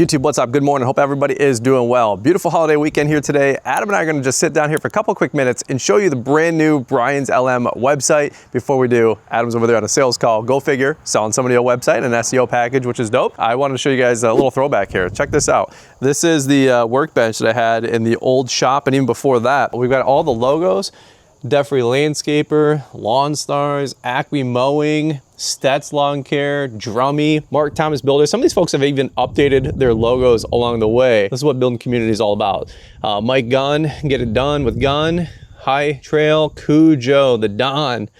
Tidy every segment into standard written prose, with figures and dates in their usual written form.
YouTube, what's up? Good morning. Hope everybody is doing well. Beautiful holiday weekend here today. Adam and I are going to just sit down here for a couple quick minutes and show you the brand new Brian's LM website. Before we do, Adam's over there on a sales call. Go figure, selling somebody a website, an SEO package, which is dope. I wanted to show you guys a little throwback here. Check this out. This is the workbench that I had in the old shop, and even before that, we've got all the logos. Defree Landscaper, Lawn Stars, Acme Mowing, Stetz Lawn Care, Drummy, Mark Thomas Builders. Some of these folks have even updated their logos along the way. This is what building community is all about. Mike Gunn, Get It Done with Gunn, High Trail, Cujo, The Don,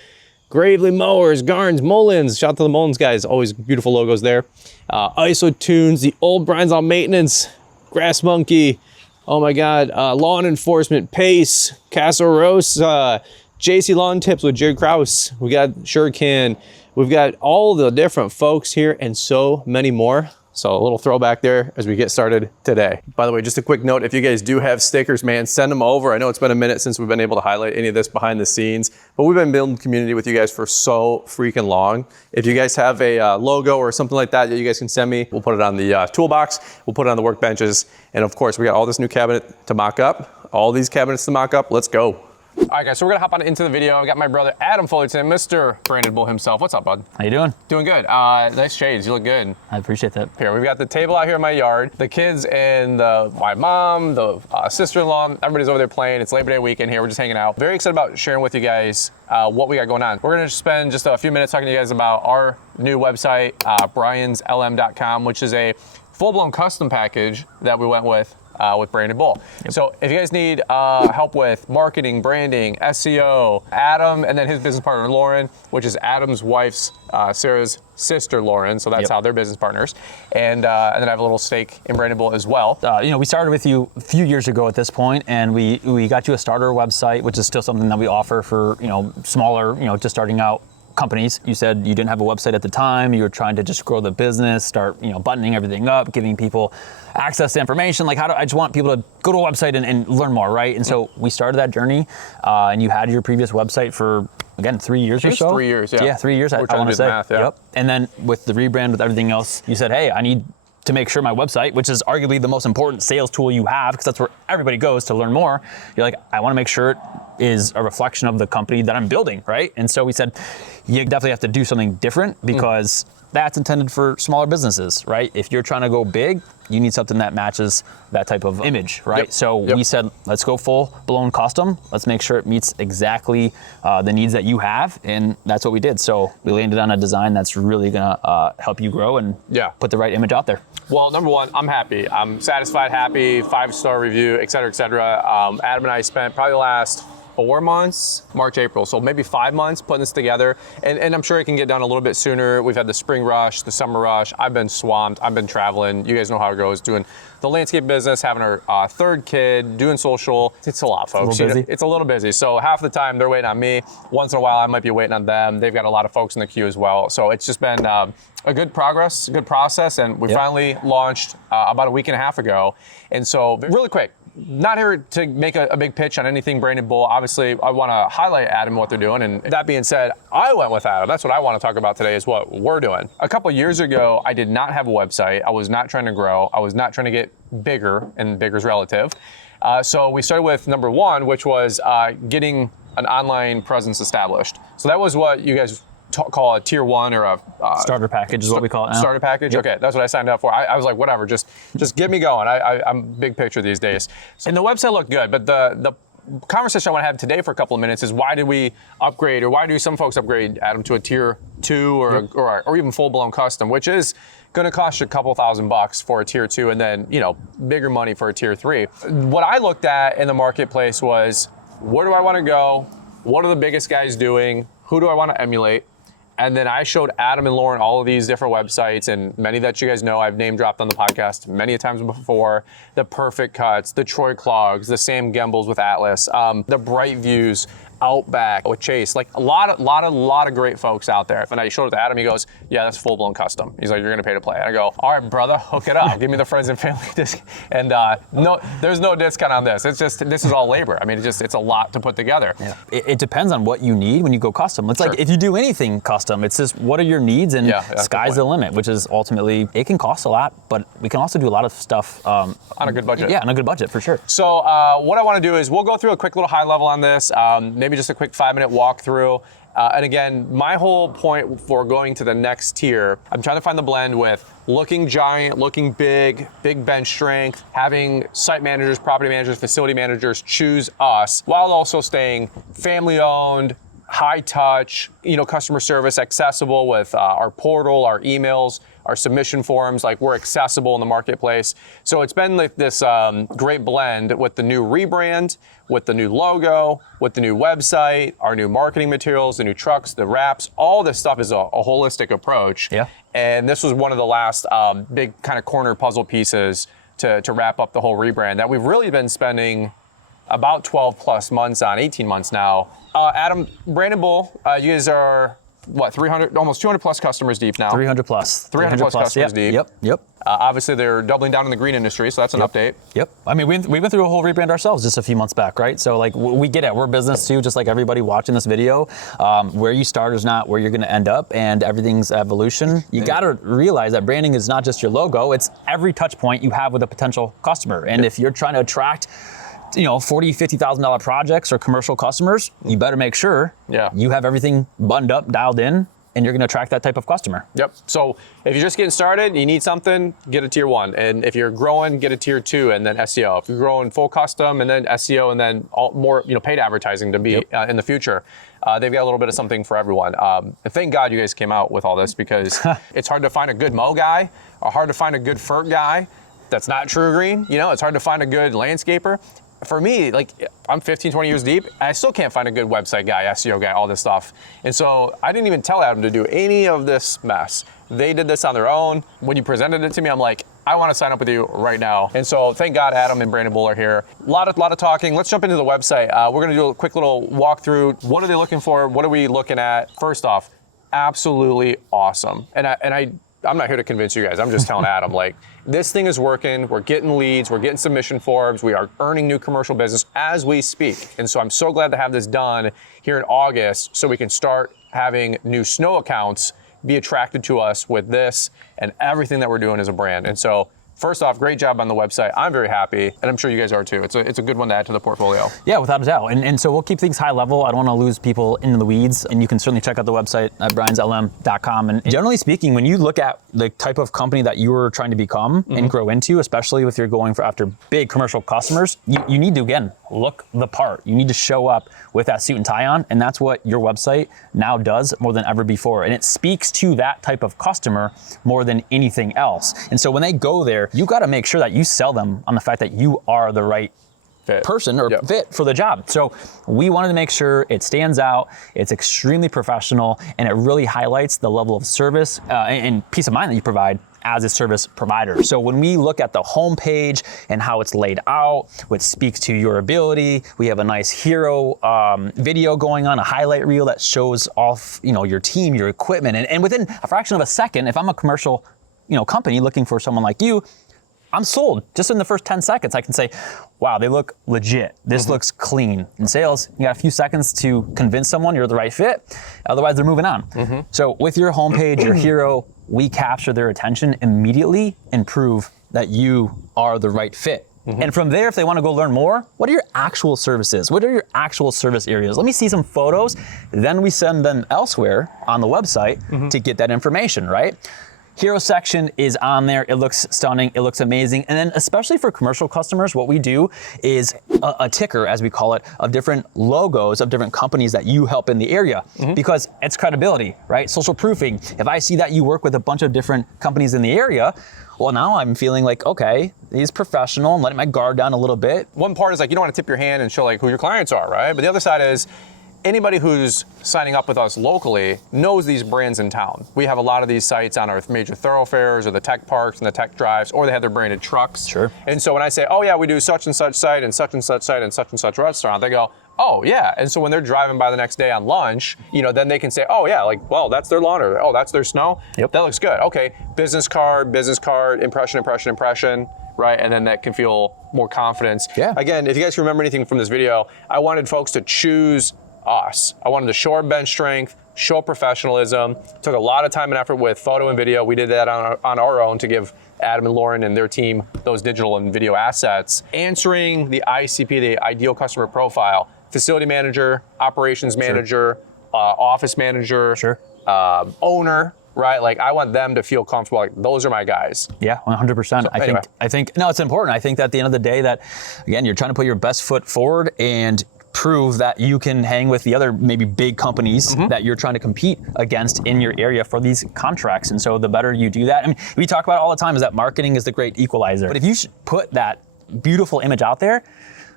Gravely Mowers, Garns, Mullins. Shout out to the Mullins guys. Always beautiful logos there. ISO Tunes, the old Brian's on Maintenance, Grass Monkey. Oh my God, Lawn Enforcement, Pace, Casa Rosa, JC Lawn Tips with Jared Krause. We got Shuriken. We've got all the different folks here and so many more. So a little throwback there as we get started today. By the way, just a quick note, if you guys do have stickers, man, send them over. I know it's been a minute since we've been able to highlight any of this behind the scenes, but we've been building community with you guys for so freaking long. If you guys have a logo or something like that you guys can send me, we'll put it on the toolbox, we'll put it on the workbenches. And of course, we got all this new cabinet to mock up, all these cabinets to mock up. Let's go. All right, guys, so we're gonna hop on into the video. I got my brother Adam Fullerton, Mr. Branded Bull himself. What's up, bud? How you doing? Doing good. Nice shades. You look good. I appreciate that. Here, we've got the table out here in my yard. The kids and my mom, the sister-in-law, everybody's over there playing. It's Labor Day weekend here. We're just hanging out. Very excited about sharing with you guys what we got going on. We're gonna spend just a few minutes talking to you guys about our new website, brianslm.com, which is a full-blown custom package that we went with Branded Bull. Yep. So if you guys need help with marketing, branding, SEO, Adam, and then his business partner, Lauren, which is Adam's wife's, Sarah's sister, Lauren. So that's how they're business partners. And then I have a little stake in Branded Bull as well. We started with you a few years ago at this point, and we got you a starter website, which is still something that we offer for, smaller, just starting out companies. You said you didn't have a website at the time. You were trying to just grow the business, start, buttoning everything up, giving people access to information. Like, I just want people to go to a website and learn more, right? And so we started that journey, and you had your previous website for, again, 3 years or so? 3 years, yeah. Yeah, 3 years, I want to say. Math, yeah. Yep. And then with the rebrand, with everything else, you said, hey, I need to make sure my website, which is arguably the most important sales tool you have, because that's where everybody goes to learn more. You're like, I want to make sure it is a reflection of the company that I'm building, right? And so we said, you definitely have to do something different, because that's intended for smaller businesses, right? If you're trying to go big, you need something that matches that type of image, right? Yep. So we said, let's go full blown custom. Let's make sure it meets exactly the needs that you have. And that's what we did. So we landed on a design that's really gonna help you grow and put the right image out there. Well, number one, I'm happy. I'm satisfied, happy, 5-star review, et cetera, et cetera. Adam and I spent probably the last 4 months, March, April, so maybe 5 months putting this together. And I'm sure it can get done a little bit sooner. We've had the spring rush, the summer rush. I've been swamped. I've been traveling. You guys know how it goes, doing the landscape business, having our third kid, doing social. It's a lot, folks. It's a little busy. So half the time they're waiting on me. Once in a while, I might be waiting on them. They've got a lot of folks in the queue as well. So it's just been a good process. And we finally launched about a week and a half ago. And so really quick, not here to make a big pitch on anything Branded Bull. Obviously, I want to highlight Adam and what they're doing. And that being said, I went with Adam. That's what I want to talk about today, is what we're doing. A couple years ago, I did not have a website. I was not trying to grow. I was not trying to get bigger, and bigger's relative. So we started with number one, which was getting an online presence established. So that was what you guys call a tier one, or a starter package is what we call it now. Starter package. Yep. Okay, that's what I signed up for. I was like, whatever, just get me going. I'm big picture these days. And the website looked good, but the conversation I want to have today for a couple of minutes is, why did we upgrade, or why do some folks upgrade, Adam, to a tier 2 or even full blown custom, which is going to cost you a couple $1,000 for a tier 2, and then bigger money for a tier 3. What I looked at in the marketplace was, where do I want to go? What are the biggest guys doing? Who do I want to emulate? And then I showed Adam and Lauren all of these different websites, and many that you guys know I've name dropped on the podcast many times before. The Perfect Cuts, the Troy Clogs, the Sam Gembles with Atlas, the Bright Views, Outback, with Chase, like a lot of great folks out there. And I showed it to Adam, he goes, yeah, that's full-blown custom. He's like, you're gonna pay to play. And I go, all right, brother, hook it up. Give me the friends and family disc. And no, there's no discount on this. It's just, this is all labor. I mean, it's a lot to put together. Yeah. It depends on what you need when you go custom. It's like if you do anything custom, it's just what are your needs, and sky's the limit, which is ultimately, it can cost a lot, but we can also do a lot of stuff on a good budget. Yeah, on a good budget for sure. So what I want to do is we'll go through a quick little high level on this, maybe just a quick 5-minute walkthrough. And again, my whole point for going to the next tier, I'm trying to find the blend with looking giant, looking big bench strength, having site managers, property managers, facility managers choose us, while also staying family owned, high touch, customer service, accessible with our portal, our emails, our submission forms, like we're accessible in the marketplace. So it's been like this great blend with the new rebrand, with the new logo, with the new website, our new marketing materials, the new trucks, the wraps, all this stuff is a holistic approach. Yeah. And this was one of the last big kind of corner puzzle pieces to wrap up the whole rebrand that we've really been spending about 12 plus months on, 18 months now. Adam, Brandon Bull, you guys are what, 300, almost 200 plus customers deep now. 300 plus. 300 plus customers deep. Yep. Obviously, they're doubling down in the green industry, so that's an update. Yep. I mean, we went through a whole rebrand ourselves just a few months back, right? So like, we get it. We're business too, just like everybody watching this video. Where you start is not where you're going to end up, and everything's evolution. You got to realize that branding is not just your logo; it's every touch point you have with a potential customer. And if you're trying to attract $40,000, $50,000 projects or commercial customers, you better make sure you have everything buttoned up, dialed in, and you're going to attract that type of customer. Yep. So if you're just getting started, you need something, get a tier 1. And if you're growing, get a tier 2 and then SEO. If you're growing full custom and then SEO and then more paid advertising to be in the future, they've got a little bit of something for everyone. And thank God you guys came out with all this, because it's hard to find a good mow guy or hard to find a good FERT guy that's not true green. It's hard to find a good landscaper. For me, like, I'm 15, 20 years deep, and I still can't find a good website guy, SEO guy, all this stuff. And so I didn't even tell Adam to do any of this mess. They did this on their own. When you presented it to me, I'm like, I want to sign up with you right now. And so thank God Adam and Brandon Bull are here. A lot of talking. Let's jump into the website. We're going to do a quick little walkthrough. What are they looking for? What are we looking at? First off, absolutely awesome. And I'm not here to convince you guys. I'm just telling Adam, like, this thing is working. We're getting leads. We're getting submission forms. We are earning new commercial business as we speak. And so I'm so glad to have this done here in August so we can start having new snow accounts be attracted to us with this and everything that we're doing as a brand. And so first off, great job on the website. I'm very happy, and I'm sure you guys are too. It's a good one to add to the portfolio. Yeah, without a doubt. And so we'll keep things high level. I don't want to lose people into the weeds, and you can certainly check out the website at brianslm.com. And generally speaking, when you look at the type of company that you are trying to become and grow into, especially if you're going after big commercial customers, you need to, again, look the part. You need to show up with that suit and tie on, and that's what your website now does more than ever before. And it speaks to that type of customer more than anything else. And so when they go there, you got to make sure that you sell them on the fact that you are the right person or fit for the job. So we wanted to make sure it stands out, it's extremely professional, and it really highlights the level of service and peace of mind that you provide as a service provider. So when we look at the homepage and how it's laid out, which speaks to your ability, we have a nice hero video going on, a highlight reel that shows off your team, your equipment, and within a fraction of a second, if I'm a commercial company looking for someone like you, I'm sold. Just in the first 10 seconds, I can say, wow, they look legit. This looks clean. In sales, you got a few seconds to convince someone you're the right fit. Otherwise, they're moving on. So with your homepage, your hero, we capture their attention immediately and prove that you are the right fit. And from there, if they want to go learn more, what are your actual services? What are your actual service areas? Let me see some photos. Then we send them elsewhere on the website to get that information, right? Hero section is on there. It looks stunning. It looks amazing. And then especially for commercial customers, what we do is a ticker, as we call it, of different logos of different companies that you help in the area, because it's credibility, right? Social proofing. If I see that you work with a bunch of different companies in the area, well, now I'm feeling like, okay, he's professional. I'm letting my guard down a little bit. One part is like, you don't want to tip your hand and show like who your clients are, right? But the other side is, anybody who's signing up with us locally knows these brands in town. We have a lot of these sites on our major thoroughfares or the tech parks and the tech drives, or they have their branded trucks. Sure. And so when I say, oh yeah, we do such and such site and such and such site and such restaurant, they go, oh yeah. And so when they're driving by the next day on lunch, then they can say, oh yeah, like, well, that's their lawn, or oh, that's their snow. Yep. That looks good. Okay, business card, impression, right? And then that can feel more confidence. Yeah. Again, if you guys remember anything from this video, I wanted folks to choose us. I wanted to show our bench strength, show professionalism. Took a lot of time and effort with photo and video. We did that on our own to give Adam and Lauren and their team those digital and video assets. Answering the ICP, the ideal customer profile, facility manager, operations manager, office manager, owner, right? Like, I want them to feel comfortable, like, those are my guys. Yeah, 100%. So, anyway. I think, no, it's important. I think that at the end of the day that, again, you're trying to put your best foot forward and prove that you can hang with the other maybe big companies that you're trying to compete against in your area for these contracts. And so the better you do that, I mean, we talk about it all the time, is that marketing is the great equalizer. But if you put that beautiful image out there,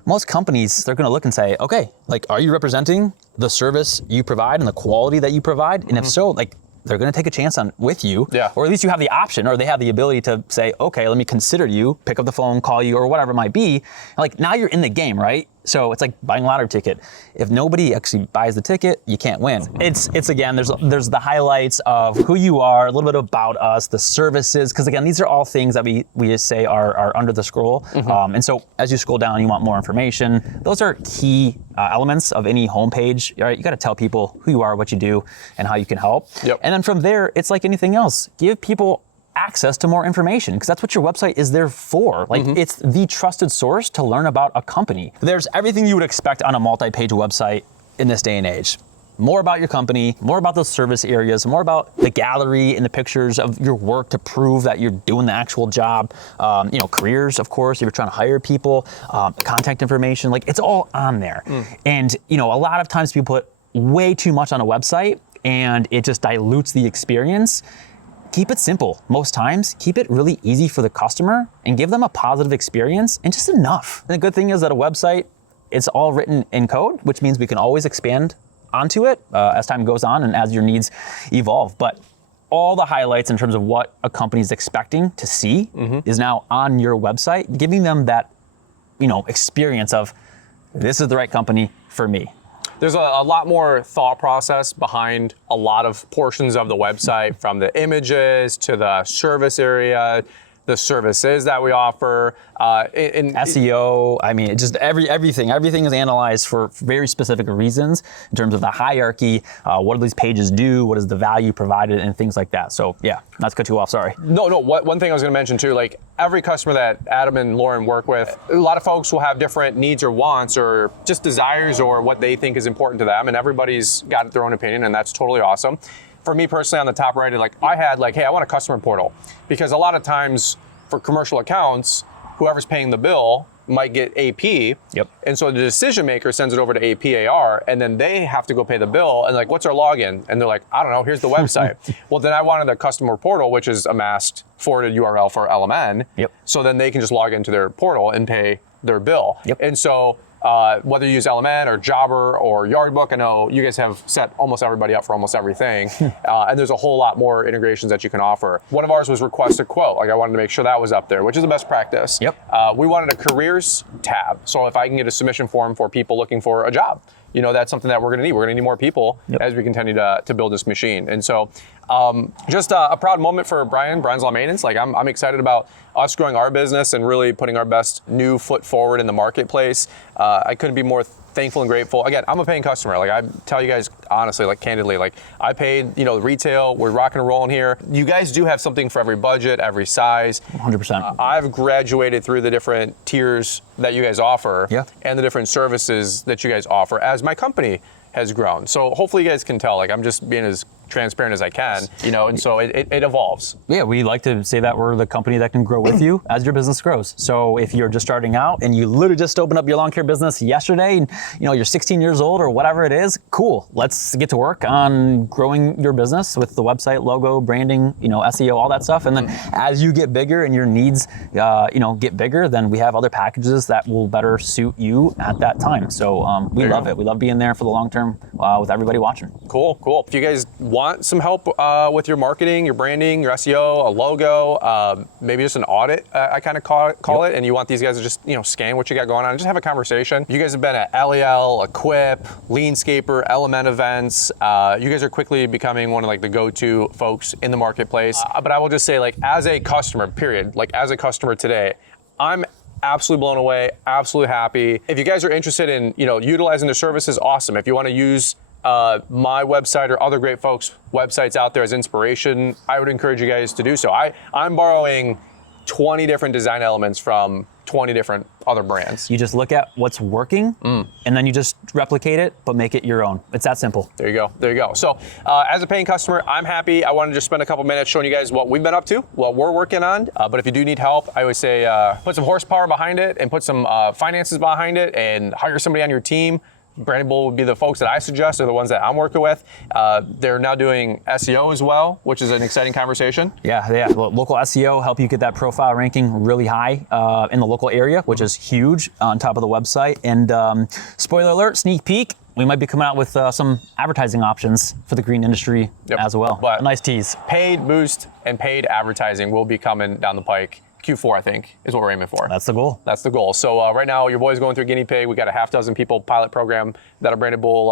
most companies, they're gonna look and say, okay, like, are you representing the service you provide and the quality that you provide? And if so, like, they're gonna take a chance with you, or at least you have the option, or they have the ability to say, okay, let me consider you, pick up the phone, call you, or whatever it might be. Like, now you're in the game, right? So it's like buying a lottery ticket. If nobody actually buys the ticket, you can't win. It's again, there's the highlights of who you are, a little bit about us, the services, because again, these are all things that we just say are under the scroll. And so as you scroll down, you want more information. Those are key elements of any homepage, right? You got to tell people who you are, what you do, and how you can help. And then from there, it's like anything else. Give people access to more information, because that's what your website is there for. Like, it's the trusted source to learn about a company. There's everything you would expect on a multi-page website in this day and age. More about your company, more about those service areas, more about the gallery and the pictures of your work to prove that you're doing the actual job. Careers, of course, if you're trying to hire people, contact information, like, it's all on there. And, a lot of times people put way too much on a website and it just dilutes the experience. Keep it simple. Most times, keep it really easy for the customer and give them a positive experience, and just enough. And the good thing is that a website, it's all written in code, which means we can always expand onto it as time goes on and as your needs evolve. But all the highlights in terms of what a company is expecting to see is now on your website, giving them that, experience of, this is the right company for me. There's a lot more thought process behind a lot of portions of the website, from the images to the service area, the services that we offer. SEO, I mean, just everything is analyzed for very specific reasons in terms of the hierarchy, what do these pages do, what is the value provided, and things like that. So yeah, not to cut you off, sorry. No, one thing I was gonna mention too, like, every customer that Adam and Lauren work with, a lot of folks will have different needs or wants or just desires or what they think is important to them, and everybody's got their own opinion, and that's totally awesome. For me personally, on the top right, hey, I want a customer portal, because a lot of times for commercial accounts, whoever's paying the bill might get AP. And so the decision maker sends it over to APAR, and then they have to go pay the bill, and like, what's our login? And they're like, I don't know, here's the website. Well, then I wanted a customer portal, which is a masked forwarded URL for LMN. So then they can just log into their portal and pay their bill. And so whether you use LMN or Jobber or Yardbook, I know you guys have set almost everybody up for almost everything. And there's a whole lot more integrations that you can offer. One of ours was request a quote. Like, I wanted to make sure that was up there, which is the best practice. We wanted a careers tab. So if I can get a submission form for people looking for a job, that's something that we're gonna need. We're gonna need more people as we continue to build this machine. And so just a proud moment for Brian's Lawn Maintenance. Like, I'm excited about us growing our business and really putting our best new foot forward in the marketplace. I couldn't be more thankful and grateful. Again, I'm a paying customer. Like, I tell you guys honestly, like, candidly, like, I paid, retail, we're rocking and rolling here. You guys do have something for every budget, every size. 100%. I've graduated through the different tiers that you guys offer and the different services that you guys offer as my company has grown. So hopefully you guys can tell, like, I'm just being as transparent as I can, and so it evolves. Yeah, we like to say that we're the company that can grow with you as your business grows. So if you're just starting out and you literally just opened up your lawn care business yesterday, and you're 16 years old or whatever it is, cool. Let's get to work on growing your business with the website, logo, branding, SEO, all that stuff. And then as you get bigger and your needs, get bigger, then we have other packages that will better suit you at that time. So we love it. We love being there for the long term with everybody watching. Cool. If you guys want some help with your marketing, your branding, your SEO, a logo, maybe just an audit, I kind of call it, and you want these guys to just, scan what you got going on and just have a conversation. You guys have been at LEL, Equip, Leanscaper, Element Events. You guys are quickly becoming one of like the go-to folks in the marketplace. But I will just say, like, as a customer, period, like as a customer today, I'm absolutely blown away, absolutely happy. If you guys are interested in, utilizing their services, awesome. If you want to use my website or other great folks' websites out there as inspiration, I would encourage you guys to do so. I'm borrowing 20 different design elements from 20 different other brands. You just look at what's working and then you just replicate it, but make it your own. It's that simple. There you go. So as a paying customer, I'm happy. I want to just spend a couple minutes showing you guys what we've been up to, what we're working on. But if you do need help, I always say put some horsepower behind it and put some finances behind it and hire somebody on your team. Branding Bull would be the folks that I suggest, are the ones that I'm working with. They're now doing SEO as well, which is an exciting conversation. Yeah. Local SEO help you get that profile ranking really high in the local area, which is huge on top of the website. And spoiler alert, sneak peek, we might be coming out with some advertising options for the green industry as well. But a nice tease. Paid boost and paid advertising will be coming down the pike. Q4, I think, is what we're aiming for. That's the goal. So right now, your boy's going through guinea pig. We got a half dozen people pilot program that are Branded Bull,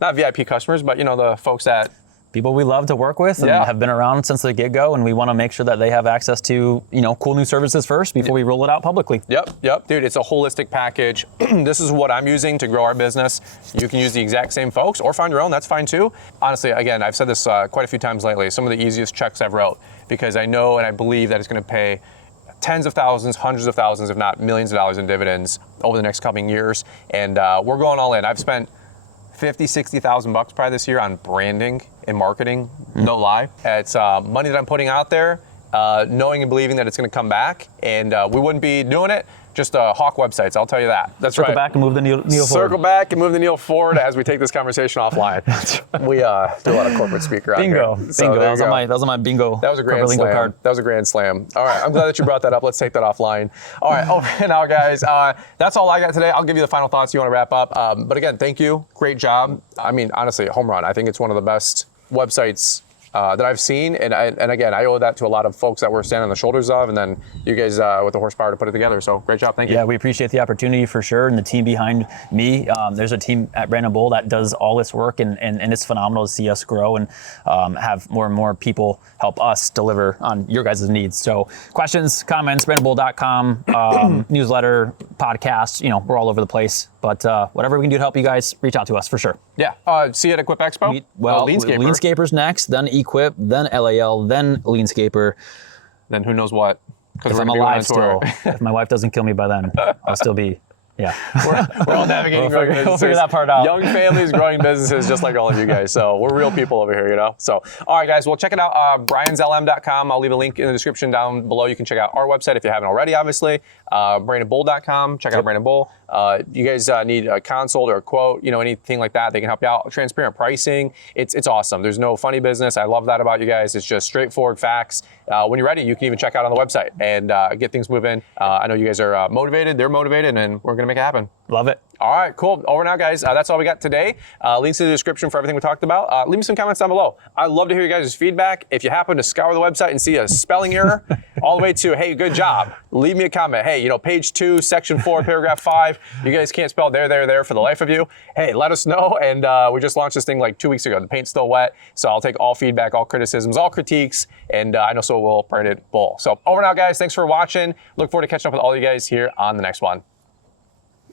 not VIP customers, but the folks that people we love to work with and have been around since the get-go, and we want to make sure that they have access to, cool new services first before we roll it out publicly. Yep. Dude, it's a holistic package. This is what I'm using to grow our business. You can use the exact same folks or find your own, that's fine too. Honestly, again, I've said this quite a few times lately, some of the easiest checks I've wrote, because I know and I believe that it's going to pay tens of thousands, hundreds of thousands, if not millions of dollars in dividends over the next coming years. And we're going all in. I've spent $50,000-$60,000 probably this year on branding and marketing, no lie. It's money that I'm putting out there, knowing and believing that it's going to come back. And we wouldn't be doing it just hawk websites, I'll tell you that. That's Circle right. back and move the needle forward. Circle back and move the needle forward as we take this conversation offline. We do a lot of corporate speaker on here. Bingo. That was on my bingo. That was a grand slam. Card. That was a grand slam. All right, I'm glad that you brought that up. Let's take that offline. All right, over and out, guys. That's all I got today. I'll give you the final thoughts you want to wrap up. But again, thank you. Great job. I mean, honestly, home run. I think it's one of the best websites that I've seen, and again, I owe that to a lot of folks that we're standing on the shoulders of, and then you guys with the horsepower to put it together. So great job, thank you. Yeah, we appreciate the opportunity for sure, and the team behind me. There's a team at Branded Bull that does all this work, and it's phenomenal to see us grow and have more and more people help us deliver on your guys' needs. So questions, comments, brandedbull.com, newsletter, podcast, we're all over the place. But whatever we can do to help you guys, reach out to us for sure. Yeah. See you at Equip Expo. Leanscaper. Leanscaper's next, then Equip, then LAL, then Leanscaper. Then who knows what? If I'm alive still, if my wife doesn't kill me by then, I'll still be. Yeah. We're all navigating growing businesses. We'll figure that part out. Young families, growing businesses, just like all of you guys. So we're real people over here, So, all right, guys, well, check it out, brianslm.com. I'll leave a link in the description down below. You can check out our website if you haven't already, obviously. brandedbull.com. Check out Branded Bull. You guys need a consult or a quote, anything like that, they can help you out. Transparent pricing. It's awesome. There's no funny business. I love that about you guys. It's just straightforward facts. When you're ready, you can even check out on the website and get things moving. I know you guys are motivated. They're motivated, and we're going to make it happen. Love it. All right, cool. Over now, guys. That's all we got today. Links in the description for everything we talked about. Leave me some comments down below. I'd love to hear you guys' feedback. If you happen to scour the website and see a spelling error, all the way to, hey, good job, leave me a comment. Hey, page 2, section 4, paragraph 5, you guys can't spell there for the life of you. Hey, let us know. And we just launched this thing like 2 weeks ago. The paint's still wet. So I'll take all feedback, all criticisms, all critiques. And I know so will Branded Bull. So over now, guys. Thanks for watching. Look forward to catching up with all you guys here on the next one.